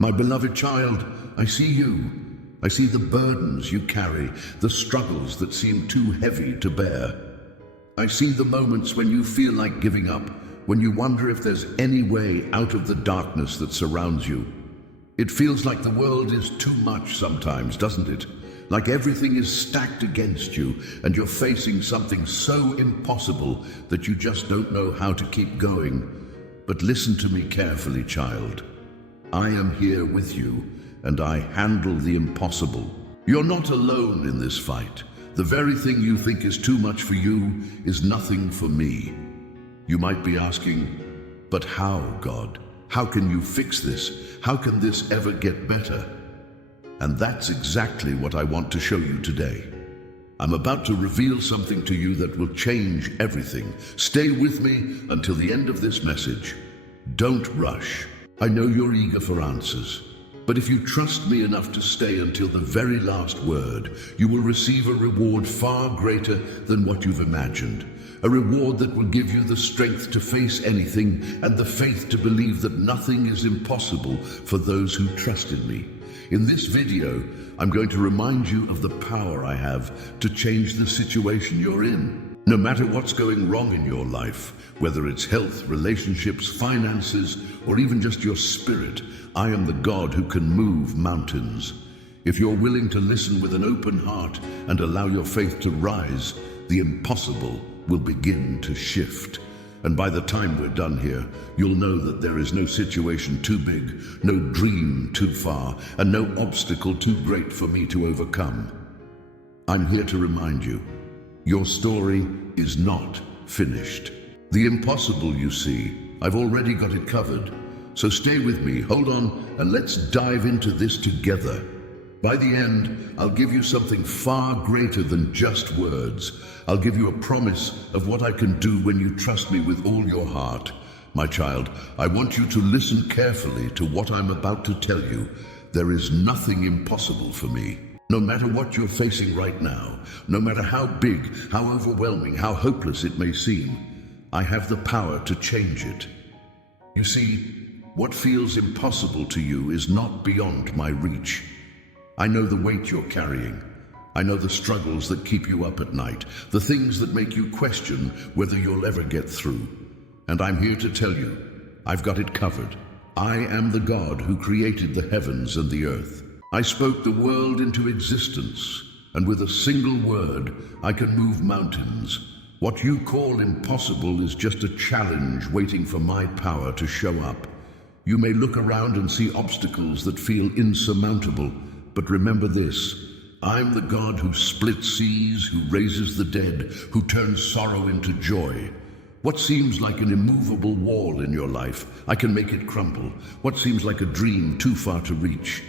My beloved child, I see you. I see the burdens you carry, the struggles that seem too heavy to bear. I see the moments when you feel like giving up, when you wonder if there's any way out of the darkness that surrounds you. It feels like the world is too much sometimes, doesn't it? Like everything is stacked against you and you're facing something so impossible that you just don't know how to keep going. But listen to me carefully, child. I am here with you, and I handle the impossible. You're not alone in this fight. The very thing you think is too much for you is nothing for me. You might be asking, but how, God? How can you fix this? How can this ever get better? And that's exactly what I want to show you today. I'm about to reveal something to you that will change everything. Stay with me until the end of this message. Don't rush. I know you're eager for answers, but if you trust me enough to stay until the very last word, you will receive a reward far greater than what you've imagined. A reward that will give you the strength to face anything and the faith to believe that nothing is impossible for those who trust in me. In this video, I'm going to remind you of the power I have to change the situation you're in. No matter what's going wrong in your life, whether it's health, relationships, finances, or even just your spirit, I am the God who can move mountains. If you're willing to listen with an open heart and allow your faith to rise, the impossible will begin to shift. And by the time we're done here, you'll know that there is no situation too big, no dream too far, and no obstacle too great for me to overcome. I'm here to remind you, your story is not finished. The impossible you see, I've already got it covered. So stay with me, hold on, and let's dive into this together. By the end, I'll give you something far greater than just words. I'll give you a promise of what I can do when you trust me with all your heart. My child, I want you to listen carefully to what I'm about to tell you. There is nothing impossible for me. No matter what you're facing right now, no matter how big, how overwhelming, how hopeless it may seem, I have the power to change it. You see, what feels impossible to you is not beyond my reach. I know the weight you're carrying. I know the struggles that keep you up at night, the things that make you question whether you'll ever get through. And I'm here to tell you, I've got it covered. I am the God who created the heavens and the earth. I spoke the world into existence, and with a single word, I can move mountains. What you call impossible is just a challenge waiting for my power to show up. You may look around and see obstacles that feel insurmountable, but remember this, I'm the God who splits seas, who raises the dead, who turns sorrow into joy. What seems like an immovable wall in your life, I can make it crumble. What seems like a dream too far to reach,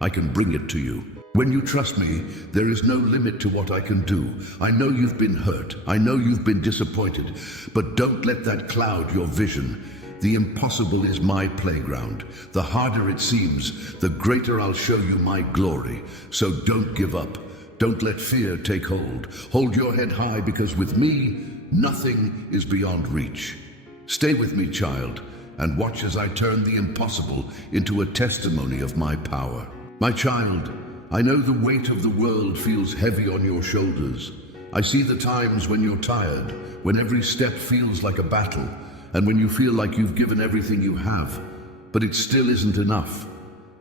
I can bring it to you. When you trust me, there is no limit to what I can do. I know you've been hurt. I know you've been disappointed. But don't let that cloud your vision. The impossible is my playground. The harder it seems, the greater I'll show you my glory. So don't give up. Don't let fear take hold. Hold your head high, because with me, nothing is beyond reach. Stay with me, child, and watch as I turn the impossible into a testimony of my power. My child, I know the weight of the world feels heavy on your shoulders. I see the times when you're tired, when every step feels like a battle, and when you feel like you've given everything you have, but it still isn't enough.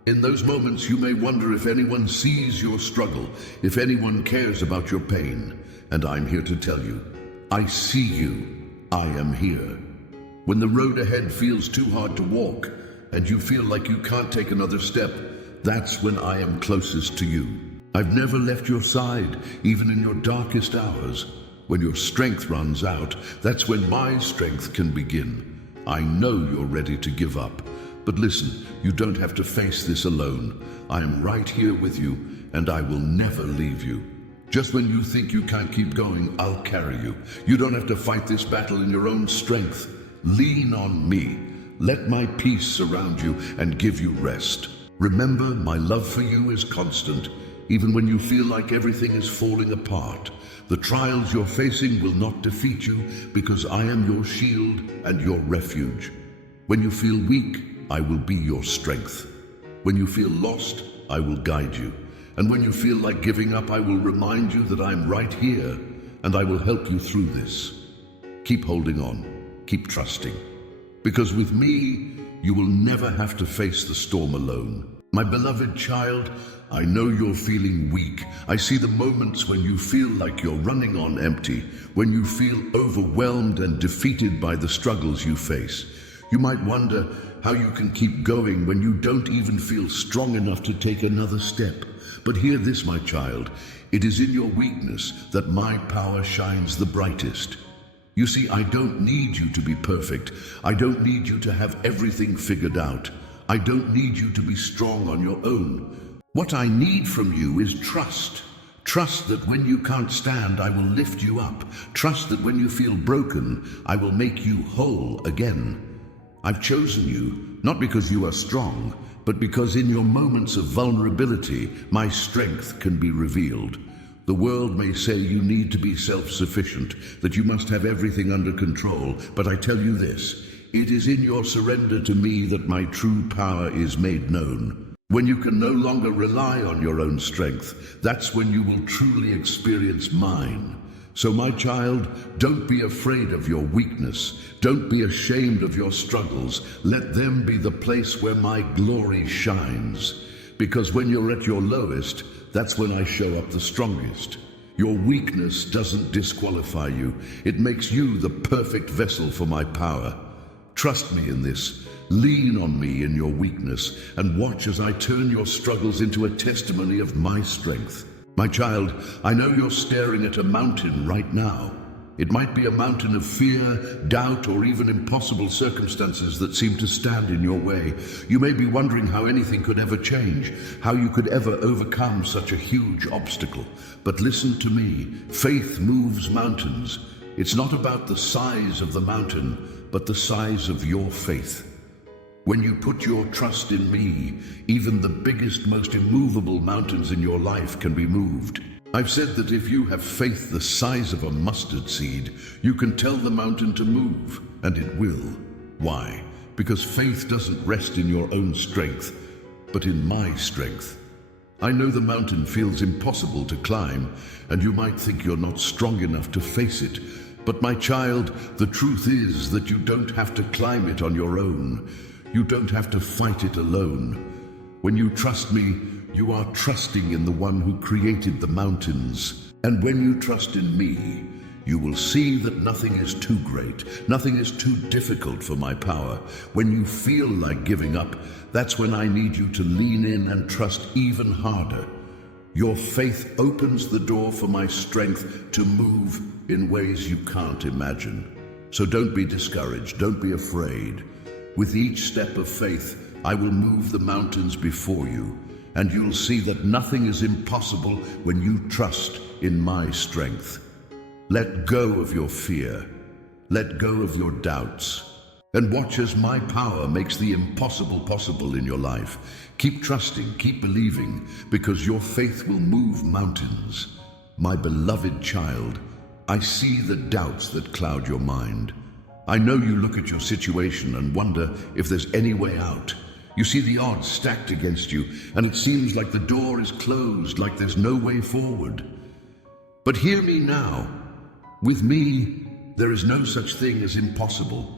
In those moments, you may wonder if anyone sees your struggle, if anyone cares about your pain. And I'm here to tell you, I see you. I am here. When the road ahead feels too hard to walk, and you feel like you can't take another step, that's when I am closest to you. I've never left your side, even in your darkest hours. When your strength runs out, that's when my strength can begin. I know you're ready to give up. But listen, you don't have to face this alone. I am right here with you, and I will never leave you. Just when you think you can't keep going, I'll carry you. You don't have to fight this battle in your own strength. Lean on me. Let my peace surround you and give you rest. Remember, my love for you is constant, even when you feel like everything is falling apart. The trials you're facing will not defeat you, because I am your shield and your refuge. When you feel weak, I will be your strength. When you feel lost, I will guide you. And when you feel like giving up, I will remind you that I'm right here and I will help you through this. Keep holding on, keep trusting. Because with me, you will never have to face the storm alone. My beloved child, I know you're feeling weak. I see the moments when you feel like you're running on empty, when you feel overwhelmed and defeated by the struggles you face. You might wonder how you can keep going when you don't even feel strong enough to take another step. But hear this, my child, it is in your weakness that my power shines the brightest. You see, I don't need you to be perfect. I don't need you to have everything figured out. I don't need you to be strong on your own. What I need from you is trust. Trust that when you can't stand, I will lift you up. Trust that when you feel broken, I will make you whole again. I've chosen you, not because you are strong, but because in your moments of vulnerability, my strength can be revealed. The world may say you need to be self-sufficient, that you must have everything under control, but I tell you this, it is in your surrender to me that my true power is made known. When you can no longer rely on your own strength, that's when you will truly experience mine. So my child, don't be afraid of your weakness. Don't be ashamed of your struggles. Let them be the place where my glory shines. Because when you're at your lowest, that's when I show up the strongest. Your weakness doesn't disqualify you. It makes you the perfect vessel for my power. Trust me in this. Lean on me in your weakness and watch as I turn your struggles into a testimony of my strength. My child, I know you're staring at a mountain right now. It might be a mountain of fear, doubt, or even impossible circumstances that seem to stand in your way. You may be wondering how anything could ever change, how you could ever overcome such a huge obstacle. But listen to me, faith moves mountains. It's not about the size of the mountain, but the size of your faith. When you put your trust in me, even the biggest, most immovable mountains in your life can be moved. I've said that if you have faith the size of a mustard seed, you can tell the mountain to move, and it will. Why? Because faith doesn't rest in your own strength, but in my strength. I know the mountain feels impossible to climb, and you might think you're not strong enough to face it. But my child, the truth is that you don't have to climb it on your own. You don't have to fight it alone. When you trust me, you are trusting in the one who created the mountains. And when you trust in me, you will see that nothing is too great, nothing is too difficult for my power. When you feel like giving up, that's when I need you to lean in and trust even harder. Your faith opens the door for my strength to move in ways you can't imagine. So don't be discouraged, don't be afraid. With each step of faith, I will move the mountains before you, and you'll see that nothing is impossible when you trust in my strength. Let go of your fear. Let go of your doubts. And watch as my power makes the impossible possible in your life. Keep trusting, keep believing, because your faith will move mountains. My beloved child, I see the doubts that cloud your mind. I know you look at your situation and wonder if there's any way out. You see the odds stacked against you, and it seems like the door is closed, like there's no way forward. But hear me now. With me, there is no such thing as impossible.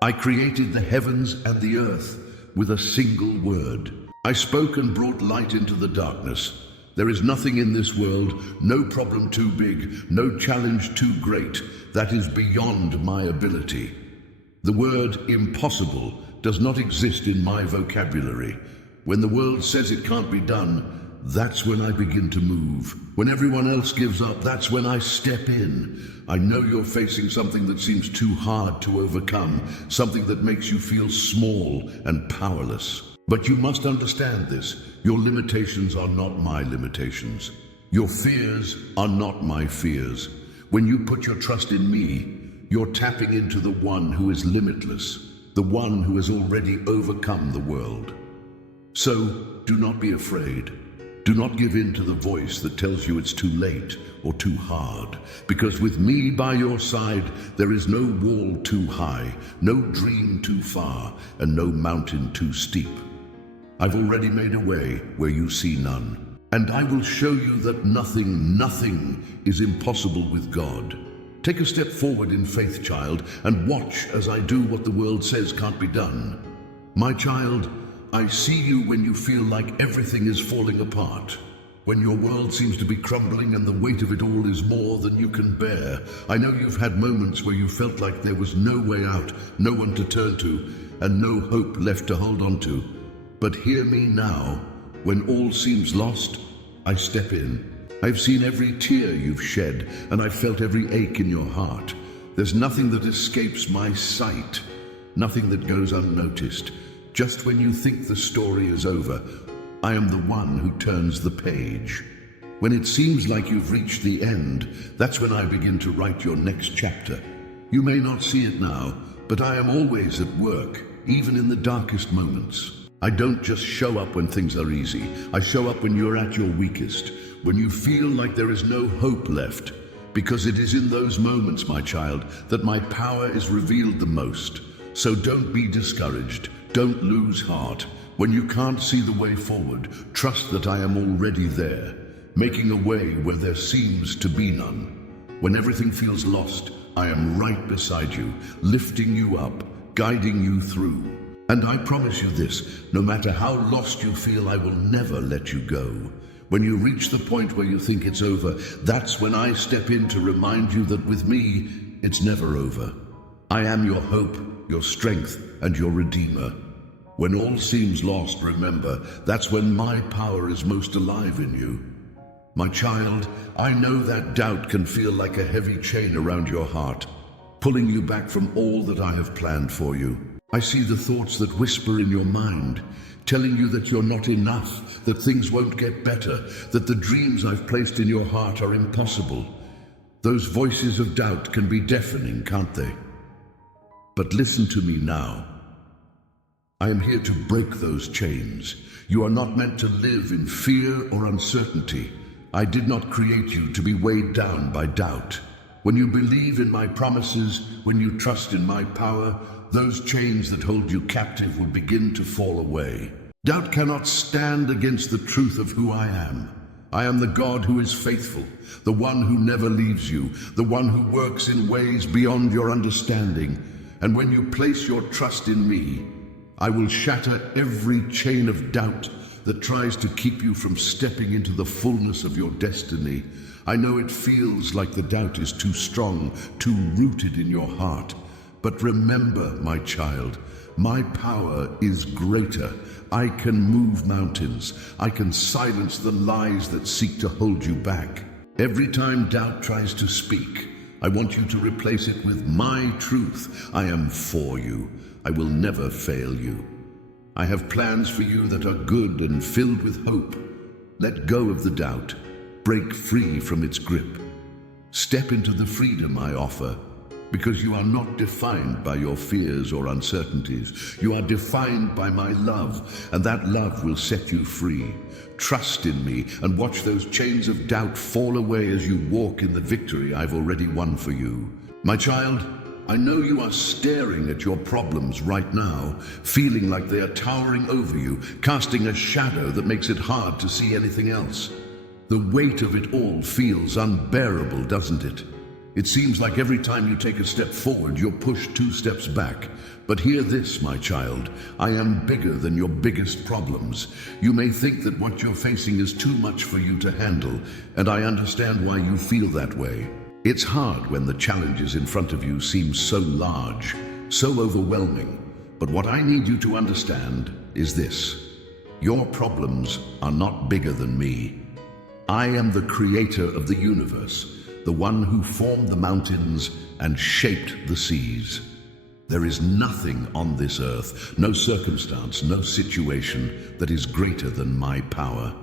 I created the heavens and the earth with a single word. I spoke and brought light into the darkness. There is nothing in this world, no problem too big, no challenge too great, that is beyond my ability. The word impossible does not exist in my vocabulary. When the world says it can't be done, that's when I begin to move. When everyone else gives up, that's when I step in. I know you're facing something that seems too hard to overcome, something that makes you feel small and powerless. But you must understand this. Your limitations are not my limitations. Your fears are not my fears. When you put your trust in me, you're tapping into the one who is limitless, the one who has already overcome the world. So, do not be afraid. Do not give in to the voice that tells you it's too late or too hard, because with me by your side, there is no wall too high, no dream too far, and no mountain too steep. I've already made a way where you see none. And I will show you that nothing is impossible with God. Take a step forward in faith, child, and watch as I do what the world says can't be done. My child, I see you when you feel like everything is falling apart. When your world seems to be crumbling and the weight of it all is more than you can bear. I know you've had moments where you felt like there was no way out, no one to turn to, and no hope left to hold on to. But hear me now. When all seems lost, I step in. I've seen every tear you've shed, and I've felt every ache in your heart. There's nothing that escapes my sight, nothing that goes unnoticed. Just when you think the story is over, I am the one who turns the page. When it seems like you've reached the end, that's when I begin to write your next chapter. You may not see it now, but I am always at work, even in the darkest moments. I don't just show up when things are easy. I show up when you're at your weakest, when you feel like there is no hope left. Because it is in those moments, my child, that my power is revealed the most. So don't be discouraged. Don't lose heart. When you can't see the way forward, trust that I am already there, making a way where there seems to be none. When everything feels lost, I am right beside you, lifting you up, guiding you through. And I promise you this, no matter how lost you feel, I will never let you go. When you reach the point where you think it's over, that's when I step in to remind you that with me, it's never over. I am your hope, your strength, and your redeemer. When all seems lost, remember, that's when my power is most alive in you. My child, I know that doubt can feel like a heavy chain around your heart, pulling you back from all that I have planned for you. I see the thoughts that whisper in your mind, telling you that you're not enough, that things won't get better, that the dreams I've placed in your heart are impossible. Those voices of doubt can be deafening, can't they? But listen to me now. I am here to break those chains. You are not meant to live in fear or uncertainty. I did not create you to be weighed down by doubt. When you believe in my promises, when you trust in my power, those chains that hold you captive will begin to fall away. Doubt cannot stand against the truth of who I am. I am the God who is faithful, the one who never leaves you, the one who works in ways beyond your understanding. And when you place your trust in me, I will shatter every chain of doubt that tries to keep you from stepping into the fullness of your destiny. I know it feels like the doubt is too strong, too rooted in your heart. But remember, my child, my power is greater. I can move mountains. I can silence the lies that seek to hold you back. Every time doubt tries to speak, I want you to replace it with my truth. I am for you. I will never fail you. I have plans for you that are good and filled with hope. Let go of the doubt. Break free from its grip. Step into the freedom I offer, because you are not defined by your fears or uncertainties. You are defined by my love, and that love will set you free. Trust in me and watch those chains of doubt fall away as you walk in the victory I've already won for you. My child, I know you are staring at your problems right now, feeling like they are towering over you, casting a shadow that makes it hard to see anything else. The weight of it all feels unbearable, doesn't it? It seems like every time you take a step forward, you're pushed 2 steps back. But hear this, my child, I am bigger than your biggest problems. You may think that what you're facing is too much for you to handle, and I understand why you feel that way. It's hard when the challenges in front of you seem so large, so overwhelming. But what I need you to understand is this. Your problems are not bigger than me. I am the creator of the universe, the one who formed the mountains and shaped the seas. There is nothing on this earth, no circumstance, no situation that is greater than my power.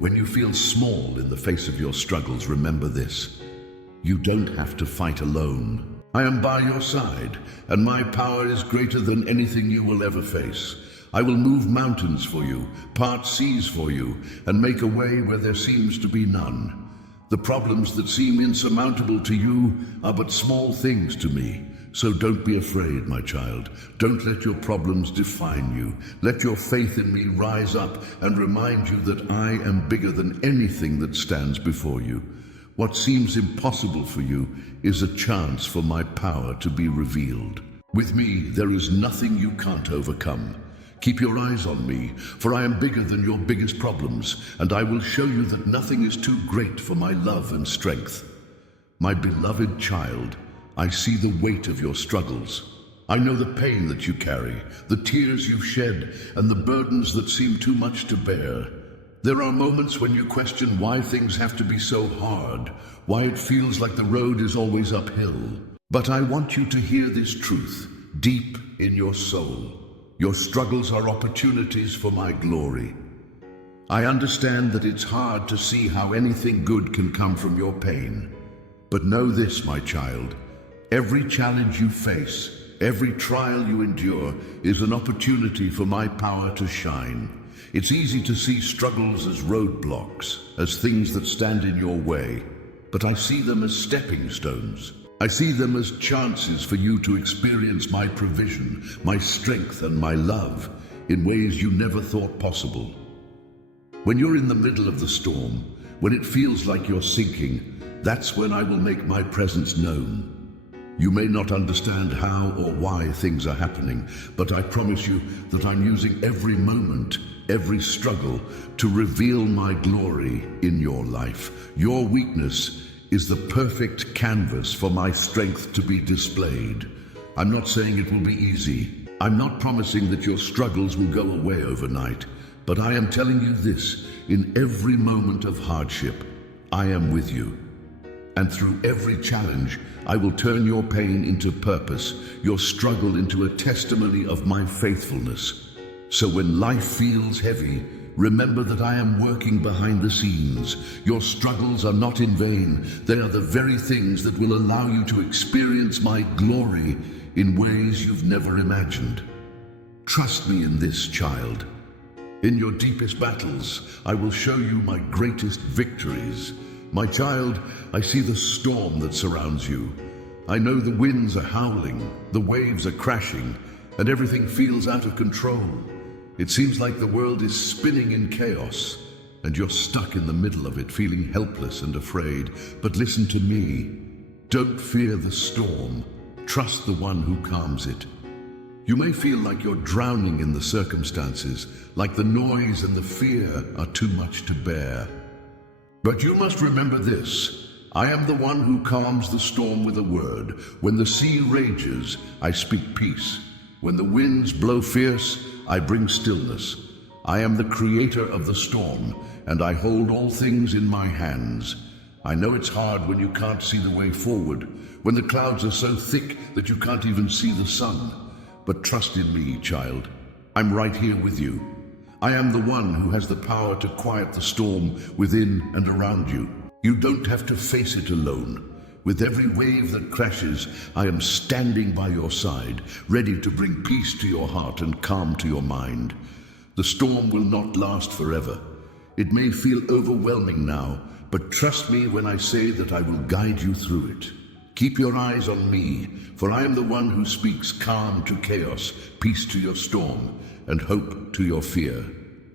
When you feel small in the face of your struggles, remember this. You don't have to fight alone. I am by your side, and my power is greater than anything you will ever face. I will move mountains for you, part seas for you, and make a way where there seems to be none. The problems that seem insurmountable to you are but small things to me. So don't be afraid, my child. Don't let your problems define you. Let your faith in me rise up and remind you that I am bigger than anything that stands before you. What seems impossible for you is a chance for my power to be revealed. With me, there is nothing you can't overcome. Keep your eyes on me, for I am bigger than your biggest problems, and I will show you that nothing is too great for my love and strength. My beloved child, I see the weight of your struggles. I know the pain that you carry, the tears you've shed, and the burdens that seem too much to bear. There are moments when you question why things have to be so hard, why it feels like the road is always uphill. But I want you to hear this truth deep in your soul. Your struggles are opportunities for my glory. I understand that it's hard to see how anything good can come from your pain. But know this, my child, every challenge you face, every trial you endure is an opportunity for my power to shine. It's easy to see struggles as roadblocks, as things that stand in your way, but I see them as stepping stones. I see them as chances for you to experience my provision, my strength, and my love in ways you never thought possible. When you're in the middle of the storm, when it feels like you're sinking, that's when I will make my presence known. You may not understand how or why things are happening, but I promise you that I'm using every moment, every struggle to reveal my glory in your life. Your weakness is the perfect canvas for my strength to be displayed. I'm not saying it will be easy. I'm not promising that your struggles will go away overnight, but I am telling you this, in every moment of hardship, I am with you. And through every challenge, I will turn your pain into purpose, your struggle into a testimony of my faithfulness. So when life feels heavy, remember that I am working behind the scenes. Your struggles are not in vain. They are the very things that will allow you to experience my glory in ways you've never imagined. Trust me in this, child. In your deepest battles, I will show you my greatest victories. My child, I see the storm that surrounds you. I know the winds are howling, the waves are crashing, and everything feels out of control. It seems like the world is spinning in chaos, and you're stuck in the middle of it, feeling helpless and afraid. But listen to me. Don't fear the storm. Trust the one who calms it. You may feel like you're drowning in the circumstances, like the noise and the fear are too much to bear. But you must remember this. I am the one who calms the storm with a word. When the sea rages, I speak peace. When the winds blow fierce, I bring stillness. I am the creator of the storm, and I hold all things in my hands. I know it's hard when you can't see the way forward, when the clouds are so thick that you can't even see the sun. But trust in me, child. I'm right here with you. I am the one who has the power to quiet the storm within and around you. You don't have to face it alone. With every wave that crashes, I am standing by your side, ready to bring peace to your heart and calm to your mind. The storm will not last forever. It may feel overwhelming now, but trust me when I say that I will guide you through it. Keep your eyes on me, for I am the one who speaks calm to chaos, peace to your storm, and hope to your fear.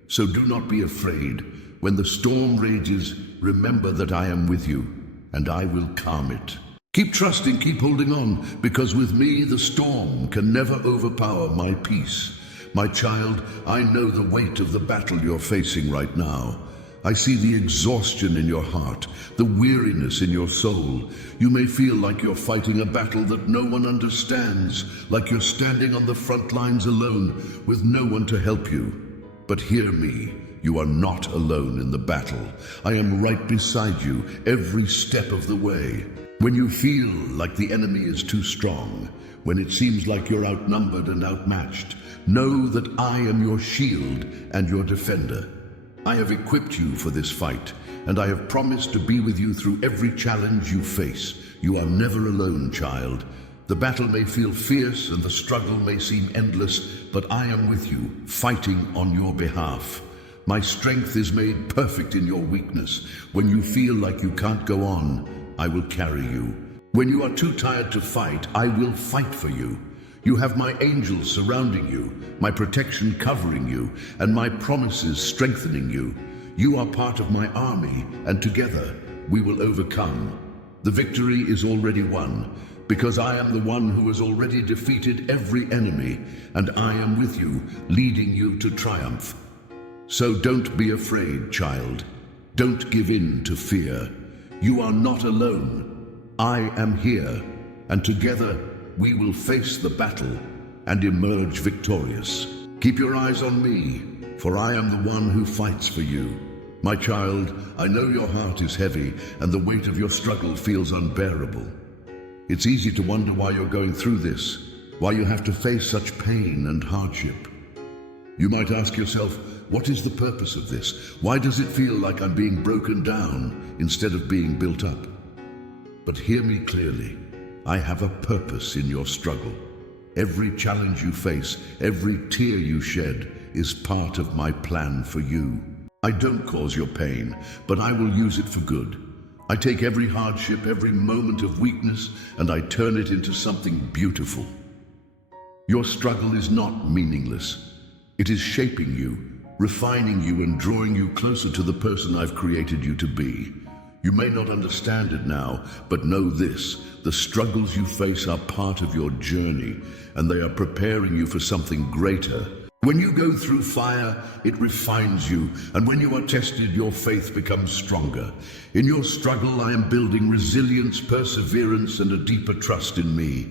So do not be afraid. When the storm rages, remember that I am with you, and I will calm it. Keep trusting, keep holding on, because with me the storm can never overpower my peace. My child, I know the weight of the battle you're facing right now. I see the exhaustion in your heart, the weariness in your soul. You may feel like you're fighting a battle that no one understands, like you're standing on the front lines alone with no one to help you. But hear me, you are not alone in the battle. I am right beside you every step of the way. When you feel like the enemy is too strong, when it seems like you're outnumbered and outmatched, know that I am your shield and your defender. I have equipped you for this fight, and I have promised to be with you through every challenge you face. You are never alone, child. The battle may feel fierce and the struggle may seem endless, but I am with you, fighting on your behalf. My strength is made perfect in your weakness. When you feel like you can't go on, I will carry you. When you are too tired to fight, I will fight for you. You have my angels surrounding you, my protection covering you, and my promises strengthening you. You are part of my army, and together we will overcome. The victory is already won, because I am the one who has already defeated every enemy, and I am with you, leading you to triumph. So don't be afraid, child. Don't give in to fear. You are not alone. I am here, and together we will face the battle and emerge victorious. Keep your eyes on me, for I am the one who fights for you. My child, I know your heart is heavy and the weight of your struggle feels unbearable. It's easy to wonder why you're going through this, why you have to face such pain and hardship. You might ask yourself, what is the purpose of this? Why does it feel like I'm being broken down instead of being built up? But hear me clearly. I have a purpose in your struggle. Every challenge you face, every tear you shed, is part of my plan for you. I don't cause your pain, but I will use it for good. I take every hardship, every moment of weakness, and I turn it into something beautiful. Your struggle is not meaningless. It is shaping you, refining you, and drawing you closer to the person I've created you to be. You may not understand it now, but know this: the struggles you face are part of your journey, and they are preparing you for something greater. When you go through fire, it refines you, and when you are tested, your faith becomes stronger. In your struggle, I am building resilience, perseverance, and a deeper trust in me.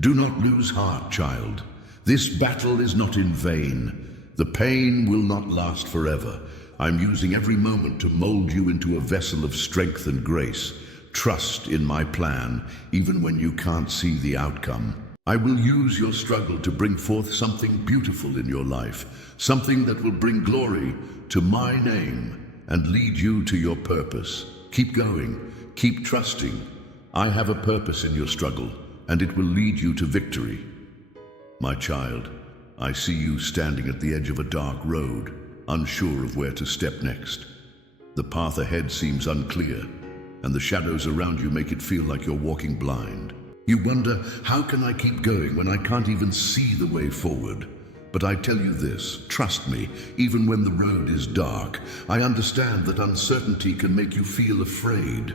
Do not lose heart, child. This battle is not in vain. The pain will not last forever. I'm using every moment to mold you into a vessel of strength and grace. Trust in my plan, even when you can't see the outcome. I will use your struggle to bring forth something beautiful in your life, something that will bring glory to my name and lead you to your purpose. Keep going, keep trusting. I have a purpose in your struggle, and it will lead you to victory. My child, I see you standing at the edge of a dark road, unsure of where to step next. The path ahead seems unclear, and the shadows around you make it feel like you're walking blind. You wonder, how can I keep going when I can't even see the way forward? But I tell you this, trust me, even when the road is dark, I understand that uncertainty can make you feel afraid.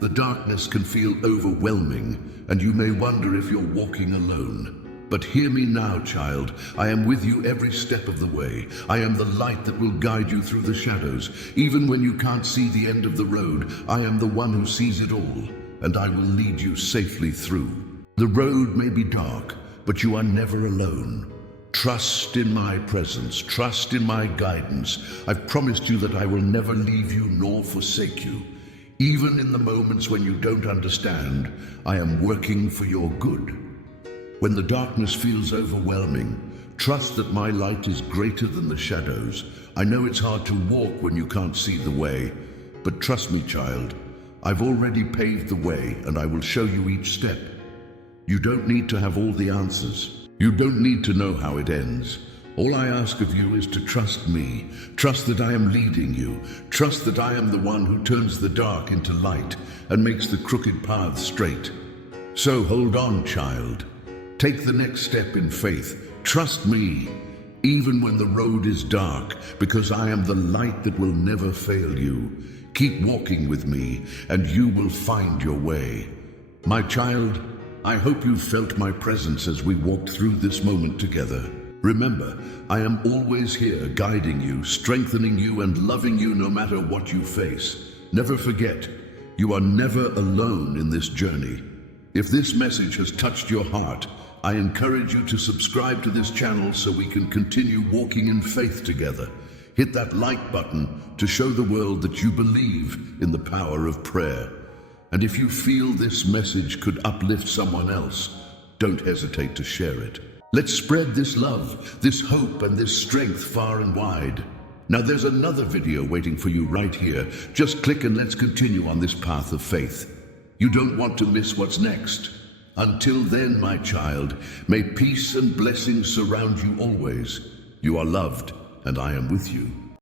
The darkness can feel overwhelming, and you may wonder if you're walking alone. But hear me now, child. I am with you every step of the way. I am the light that will guide you through the shadows. Even when you can't see the end of the road, I am the one who sees it all, and I will lead you safely through. The road may be dark, but you are never alone. Trust in my presence, trust in my guidance. I've promised you that I will never leave you nor forsake you. Even in the moments when you don't understand, I am working for your good. When the darkness feels overwhelming, trust that my light is greater than the shadows. I know it's hard to walk when you can't see the way, but trust me, child, I've already paved the way, and I will show you each step. You don't need to have all the answers. You don't need to know how it ends. All I ask of you is to trust me. Trust that I am leading you. Trust that I am the one who turns the dark into light and makes the crooked path straight. So hold on, child. Take the next step in faith. Trust me, even when the road is dark, because I am the light that will never fail you. Keep walking with me, and you will find your way. My child, I hope you felt my presence as we walked through this moment together. Remember, I am always here, guiding you, strengthening you, and loving you no matter what you face. Never forget, you are never alone in this journey. If this message has touched your heart, I encourage you to subscribe to this channel so we can continue walking in faith together. Hit that like button to show the world that you believe in the power of prayer. And if you feel this message could uplift someone else, don't hesitate to share it. Let's spread this love, this hope, and this strength far and wide. Now there's another video waiting for you right here. Just click and let's continue on this path of faith. You don't want to miss what's next. Until then, my child, may peace and blessings surround you always. You are loved, and I am with you.